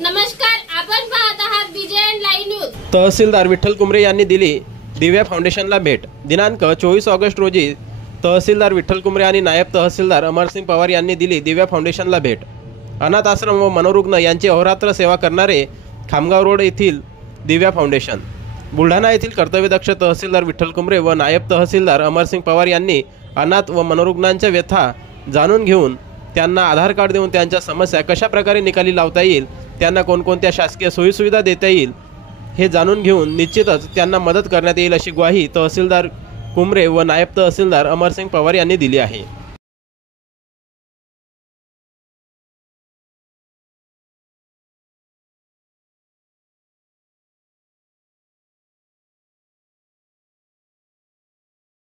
नमस्कार, आपण पाहत आहात विजयन लाईव्ह न्यूज। तहसीलदार विठ्ठल कुमरे यांनी दिली दिव्या फाउंडेशनला भेट। दिनांक 24 ऑगस्ट रोजी तहसीलदार विठ्ठल कुमरे आणि नायब तहसीलदार अमरसिंग पवार यांनी दिली दिव्या फाउंडेशनला भेट। अनाथ आश्रम व मनोरुग्ण यांची अहोरात्र सेवा करणारे खामगाव रोड येथील दिव्या फाउंडेशन, बुलढाणा येथील कर्तव्यदक्ष तहसीलदार विठ्ठल कुमरे व नायब तहसीलदार अमरसिंग पवार यांनी अनाथ व मनोरुग्णांच्या व्यथा जाणून घेऊन त्यांना आधार कार्ड देऊन त्यांच्या समस्या कशा प्रकारे निकाली लावता येईल, त्यांना कोणकोणत्या शासकीय सोयीसुविधा देता येईल हे जाणून घेऊन निश्चितच त्यांना मदत करण्यात येईल अशी ग्वाही तहसीलदार कुमरे व नायब तहसीलदार अमरसिंग पवार यांनी दिली आहे।